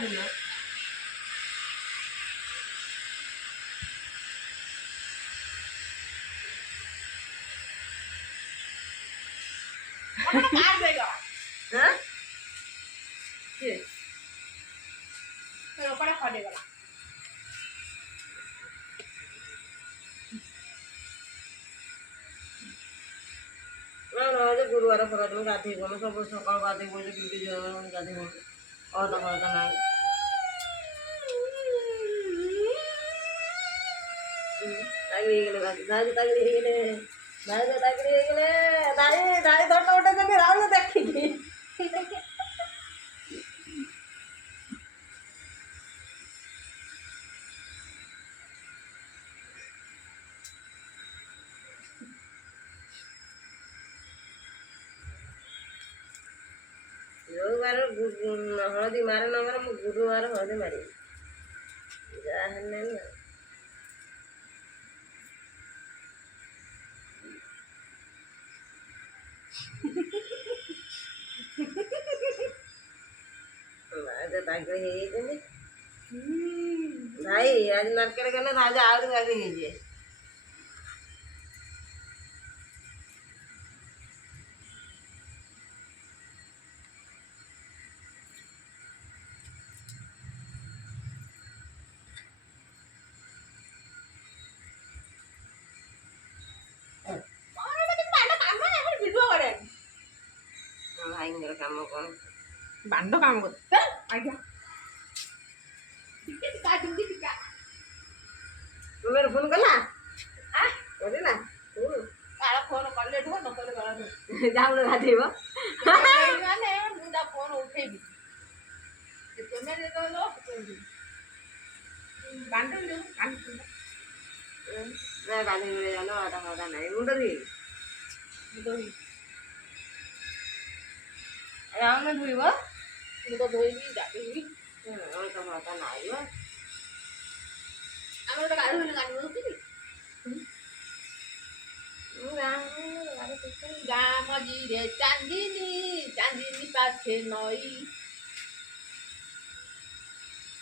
দিল কার দেগা হ্যাঁ কি তোর ওপরে খড়ে গেল না গুরুবার পরে তুমি গাধেই বলো সব সকাল গাধেই বলে ডিউটি যাবে গাধেই বলো অর্ধ ঘন্টা নাই তাগড়িয়ে গেলে দাঁড়ি তাগড়িয়ে গেলে তাগড়িয়ে গেলে দাঁড়িয়ে দাঁড়িয়ে ধরতে ওটা যদি রাউন্ড দেখি রবিবার হଳଦୀ ମାରେ ନ ମାରେ ମୁଁ ଗୁରୁବାର ହଳଦୀ ମାରିବି ଯାହା ହେଲେ ନା ତାଙ୍କେ ହେଇଯାଇଛନ୍ତି ଭାଇ ଆଜି ମାର୍କେଟ ଗଲେ ଭାଉଜ ଆହୁରି ବାଗି ହେଇଯିବେ ଭାଇଙ୍କର କାମ କ'ଣ ବାଣ୍ଡ କାମ କରୁଛି ଆଜ୍ଞା ତୁମର ଫୋନ କଲା କରିଲା କାଳ ଫୋନ କଲେ ଠୁ ନ କଲେ ଗଲା ଯାଉନ ଗାଧେଇବ ମାନେ ମୁଁ ତା ଫୋନ ଉଠେଇବି ତୁମେ ଯେତେବେଳେ ବାଣ୍ଡ ନା ଗାଧେଇ ବେଳେ ଜାଣ ଅଧା ଫଧା ନାହିଁ ମୁଣ୍ଡ ଧୋଇ ରାଉଣ୍ଡ ଧୋଇବ ମୁଁ ତ ଧୋଇବି ଗାଧେଇବି ଅଳତା ଫଳତା ନାହିଁ ଆମର ଗୋଟେ ଗାଡ଼ି ହେଲେ ଗାଡ଼ି ବସୁଥିଲି ଗାଁ ମଝିରେ ଚାନ୍ଦିନୀ ପାଖେ ନଈ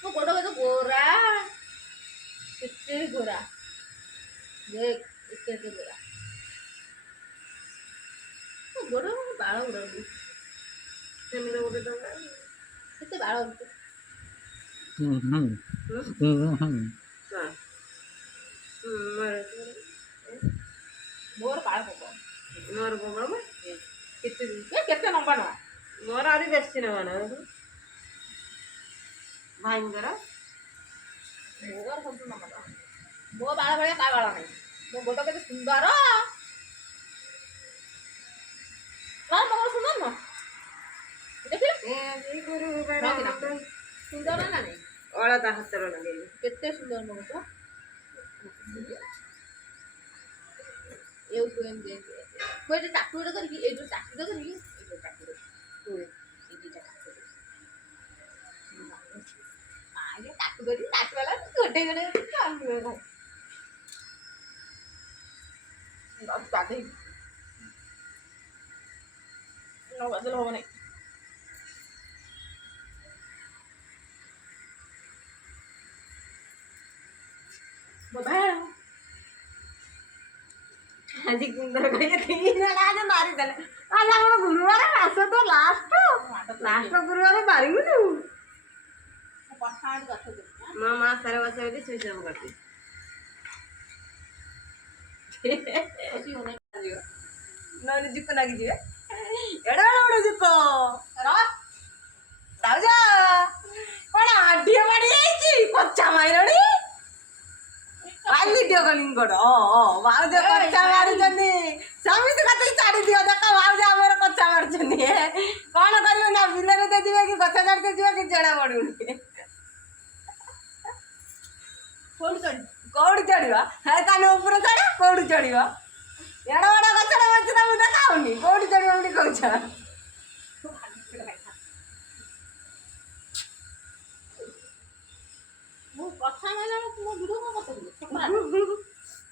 ମୋ ଗୋଡ଼ କେତେ ଗୋରା କେତେ ଗୋରା ଏତେ ଗୋରା ମୋ ଗୋଡ଼ ବାଳ ଗୋଡ଼ ସେମିତି ଗୋଟେ ଟଙ୍କା କେତେ ବାଳ ମୋର ବାଳ ପକ ମୋର ପକ କେତେ କେତେ ନମ୍ବା ନବା ମୋର ଆହୁରି ବେଶୀ ନବା ନା ଭାଇଙ୍କର ମୋର ସବୁ ନମ୍ବା ମୋ ବାଳ ଭଳିଆ ତା ବାଳ ନାହିଁ ମୋ ଗୋଡ଼ କେତେ ସୁନ୍ଦର ମୋର ସୁନ୍ଦର ନୁହଁ ସୁନ୍ଦର ନା ନାଇଁ ଅଳତା ହାତର ଲଗେଇବି କେତେ ସୁନ୍ଦର ମୋ ଗୋଡ଼ ଏଇଠୁ ଏମିତି ମୁଁ ଏଠି ଚାକୁରେ କରିକି ଏଇଠୁ ଚାକୁରେ କରିକି ଏଇଠୁ ଚାକୁରେ ଏଇ ଦୁଇଟା ଚାକୁରେ ଆଗେ ଚାକୁ କରିକି ଚାକୁ ହେଲା ଗୋଟେ ଗୋଟେ ଗାଧେଇ ନ ଗାଧେଇଲେ ହବ ନାହିଁ ଆଜି କୁନ୍ଦର କହିଲେ ଆଜି ମାରିଦେଲେ ଆଜି ଆମର ଗୁରୁବାର ମାସ ତ ଲାଷ୍ଟ ଗୁରୁବାର ମାରିବୁନି ମୋ ମା ସାରା ବସେ ବୋଲି ସୁଇ ସବୁ କରିଛି ନହେଲେ ଜୀପ ଲାଗିଯିବେ ଏଡେ ବଡ ଜୀପ ଯାଉଛ କଣ ଆଢିଆ ମାଡି ଯାଇଛି କଚା ମାଇରଣି ଭିଡିଓ କଲିଂ କର ଭାଉଜ କଚା ମାରୁଛନ୍ତି ସମିତି ଖାତରେ ଛାଡି ଦିଅ ଦେଖ ଭାଉଜ ଆମର କଚା ମାରୁଛନ୍ତି କଣ କରିବ ନା ବିଲରେ ତ ଯିବେ କି ଗଛ ଚଢିତେ ଯିବେ କି ଜଣା ପଡୁନି କୋଉଠି ଚଢିବ କାନ ଉପରେ ଚଢ କୋଉଠି ଚଢିବ ଏଡ ବଡ ଗଛରେ ବସି ତମକୁ ଦେଖାଉନି କୋଉଠି ଚଢିବ ବୋଲି କହୁଛ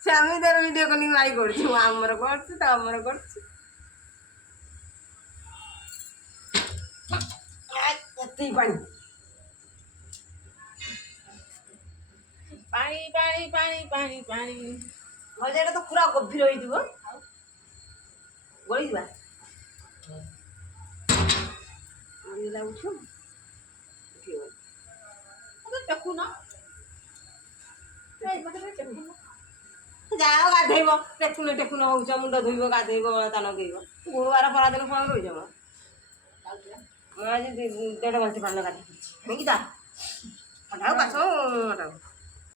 ସେମିତିର ଭିଡିଓ କଲିଂ ଭାଇ କରୁଛି ମୁଁ ଆମର କରୁଛି ତ ଆମର କରୁଛି ଏତିକି ପାଣି ଭାଉଜ ଏଇଟା ତ ପୁରା ଗଭୀର ହେଇଥିବ ଗଳିଯିବା ଲାଗୁଛୁ ଯାଅ ଗାଧେଇବ ଟେକୁନ ହଉଛ ମୁଣ୍ଡ ଧୋଇବ ଗାଧେଇବ ଅଳତା ଲଗେଇବ ଗୁରୁବାର ପରାଦିନ କଣ ରହିଛ ମୁଁ ଆଜି 1.5 ବାଲ୍ଟି ପାଣି ଗାଧେଇ ଦେଇଛି ନେଇକି ଯା